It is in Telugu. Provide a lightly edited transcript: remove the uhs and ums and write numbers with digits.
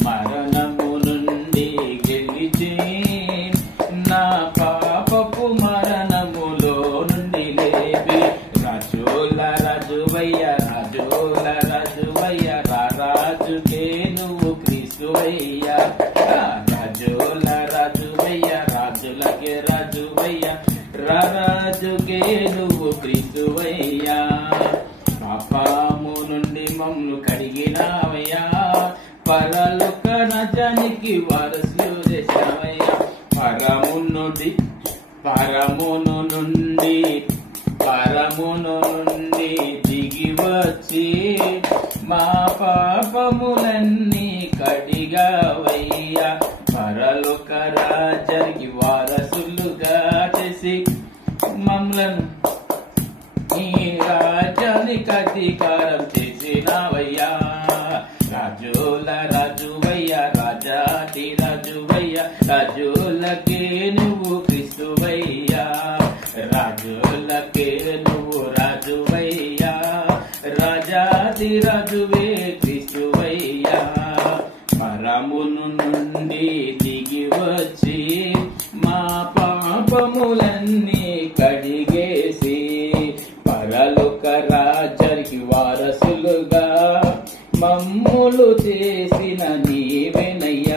మరణము నుండి గెలిచి నా పాపపు మరణములో నుండి లేపి రాజుల రాజువయ్య రాజుల రాజువయ్య రాజుకే నువ్వు క్రీస్తువయ్య రాజుల రాజువయ్య రాజులకే రాజువయ్య రాజుకే నువ్వు క్రీస్తువయ్యా పాపము నుండి మమ్ము కడిగినావయ్యా పరలోక రాజ్యానికి వారసులు చేశావయ్యా పరమును నుండి దిగి వచ్చి మా పాపములన్నీ కడిగావయ్యా పరలోక రాజ్యానికి వారసులుగా చేసి మమ్మలను నీ రాజ్యానికి అధికారం చేసినావయ్యా రాజుల రాజువయ్య రాజాటి రాజువయ్య రాజులకే నువ్వు క్రీస్తువయ్యా రాజులకే నువ్వు రాజువయ్యా రాజాటి రాజువే క్రీస్తువయ్యా పరమును నుండి దిగి వచ్చి మా పాపములన్నీ కడిగేసి పరలోక రాజ్యానికి వారసులుగా మమ్ములు చేసిన నీవేనయ్యా